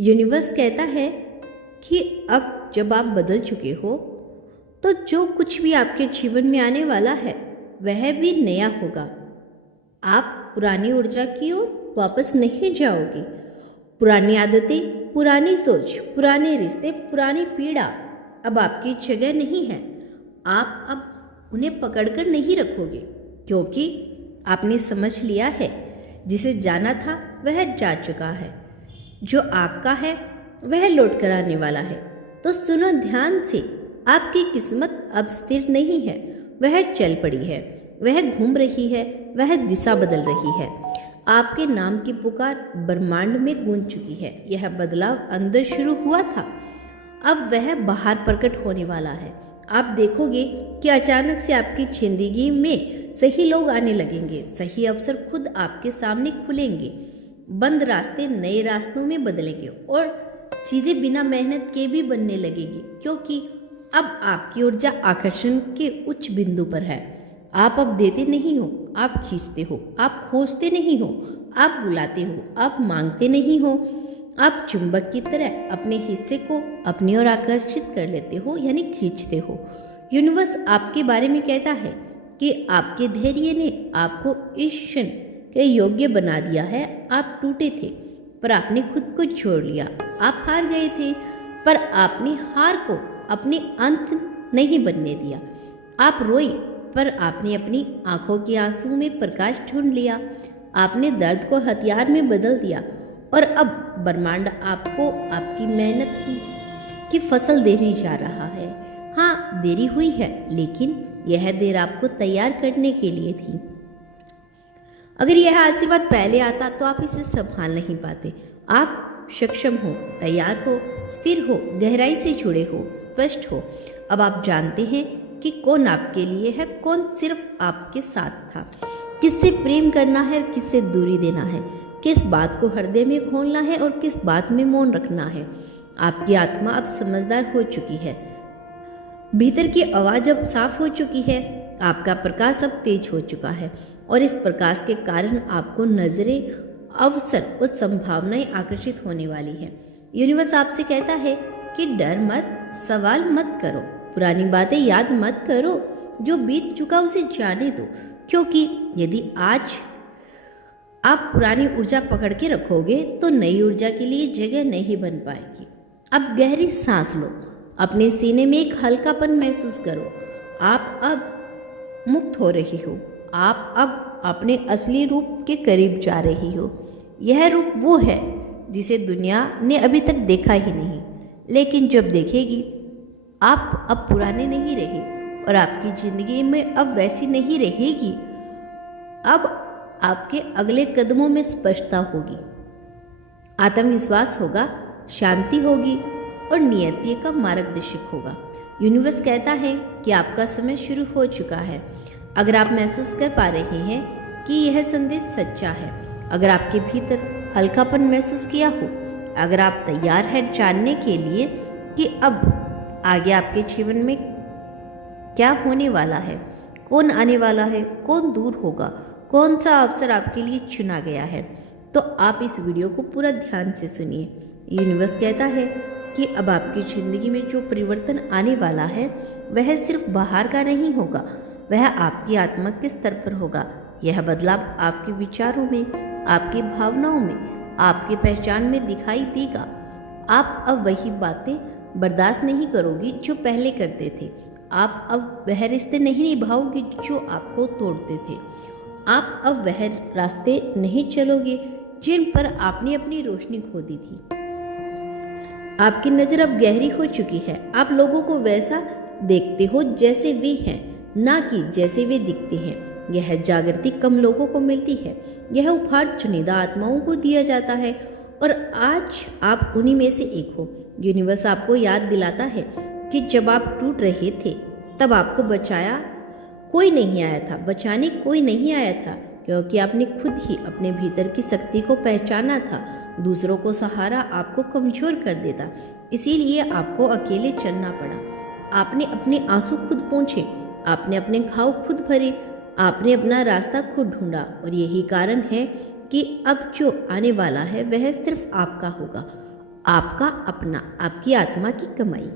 Universe कहता है कि अब जब आप बदल चुके हो तो जो कुछ भी आपके जीवन में आने वाला है वह भी नया होगा। आप पुरानी ऊर्जा की ओर वापस नहीं जाओगे। पुरानी आदतें, पुरानी सोच, पुराने रिश्ते, पुरानी पीड़ा अब आपकी जगह नहीं है। आप अब उन्हें पकड़कर नहीं रखोगे, क्योंकि आपने समझ लिया है जिसे जाना था वह जा चुका है। जो आपका है वह लौट कर आने वाला है। तो सुनो ध्यान से, आपकी किस्मत अब स्थिर नहीं है, वह चल पड़ी है, वह घूम रही है, वह दिशा बदल रही है। आपके नाम की पुकार ब्रह्मांड में गूंज चुकी है। यह बदलाव अंदर शुरू हुआ था, अब वह बाहर प्रकट होने वाला है। आप देखोगे कि अचानक से आपकी जिंदगी में सही लोग आने लगेंगे, सही अवसर खुद आपके सामने खुलेंगे, बंद रास्ते नए रास्तों में बदलेंगे और चीजें बिना मेहनत के भी बनने लगेगी, क्योंकि अब आपकी ऊर्जा आकर्षण के उच्च बिंदु पर है। आप अब देते नहीं हो, आप खींचते हो। आप खोजते नहीं हो, आप बुलाते हो। आप मांगते नहीं हो, आप चुंबक की तरह अपने हिस्से को अपनी ओर आकर्षित कर लेते हो, यानी खींचते हो। यूनिवर्स आपके बारे में कहता है कि आपके धैर्य ने आपको इस क्षण के योग्य बना दिया है। आप टूटे थे पर आपने खुद को छोड़ लिया। आप हार गए थे पर आपने हार को अपने अंत नहीं बनने दिया। आप रोई पर आपने अपनी आंखों के आंसू में प्रकाश ढूंढ लिया। आपने दर्द को हथियार में बदल दिया और अब ब्रह्मांड आपको आपकी मेहनत की फसल देने जा रहा है। हाँ, देरी हुई है, लेकिन यह देर आपको तैयार करने के लिए थी। अगर यह आशीर्वाद पहले आता तो आप इसे संभाल नहीं पाते। आप सक्षम हो, तैयार हो, स्थिर हो, गहराई से जुड़े हो, स्पष्ट हो। अब आप जानते हैं कि कौन आपके लिए है, कौन सिर्फ आपके साथ था, किससे प्रेम करना है, किससे दूरी देना है, किस बात को हृदय में खोलना है और किस बात में मौन रखना है। आपकी आत्मा अब समझदार हो चुकी है, भीतर की आवाज अब साफ हो चुकी है, आपका प्रकाश अब तेज हो चुका है और इस प्रकाश के कारण आपको नजरें, अवसर और संभावनाएं आकर्षित होने वाली है। यूनिवर्स आपसे कहता है कि डर मत, सवाल मत करो, पुरानी बातें याद मत करो, जो बीत चुका उसे जाने दो, क्योंकि यदि आज आप पुरानी ऊर्जा पकड़ के रखोगे तो नई ऊर्जा के लिए जगह नहीं बन पाएगी। अब गहरी सांस लो, अपने सीने में एक हल्कापन महसूस करो। आप अब मुक्त हो रही हो, आप अब अपने असली रूप के करीब जा रही हो। यह रूप वो है जिसे दुनिया ने अभी तक देखा ही नहीं, लेकिन जब देखेगी आप अब पुराने नहीं रहे और आपकी जिंदगी में अब वैसी नहीं रहेगी। अब आपके अगले कदमों में स्पष्टता होगी, आत्मविश्वास होगा, शांति होगी और नियति का मार्गदर्शक होगा। यूनिवर्स कहता है कि आपका समय शुरू हो चुका है। अगर आप महसूस कर पा रहे हैं कि यह संदेश सच्चा है, अगर आपके भीतर हल्कापन महसूस किया हो, अगर आप तैयार हैं जानने के लिए कि अब आगे आपके जीवन में क्या होने वाला है, कौन आने वाला है, कौन दूर होगा, कौन सा अवसर आपके लिए चुना गया है, तो आप इस वीडियो को पूरा ध्यान से सुनिए। यूनिवर्स कहता है कि अब आपकी जिंदगी में जो परिवर्तन आने वाला है वह सिर्फ बाहर का नहीं होगा, वह आपकी आत्मा के स्तर पर होगा। यह बदलाव आपके विचारों में, आपकी भावनाओं में, आपकी पहचान में दिखाई देगा। आप अब वही बातें बर्दाश्त नहीं करोगी जो पहले करते थे। आप अब वह रिश्ते नहीं निभाओगे जो आपको तोड़ते थे। आप अब वह रास्ते नहीं चलोगे जिन पर आपने अपनी रोशनी खो दी थी। आपकी नजर अब गहरी हो चुकी है। आप लोगों को वैसा देखते हो जैसे वे हैं, ना कि जैसे वे दिखते हैं। यह जागृति कम लोगों को मिलती है, यह उपहार चुनिंदा आत्माओं को दिया जाता है और आज आप उन्हीं में से एक हो। यूनिवर्स आपको याद दिलाता है कि जब आप टूट रहे थे तब आपको बचाया कोई नहीं आया था, बचाने कोई नहीं आया था, क्योंकि आपने खुद ही अपने भीतर की शक्ति को पहचाना था। दूसरों को सहारा आपको कमजोर कर देता, इसीलिए आपको अकेले चलना पड़ा। आपने अपने आंसू खुद पोंछे, आपने अपने घाव खुद भरे, आपने अपना रास्ता खुद ढूंढा और यही कारण है कि अब जो आने वाला है वह सिर्फ आपका होगा। आपका अपना, आपकी आत्मा की कमाई।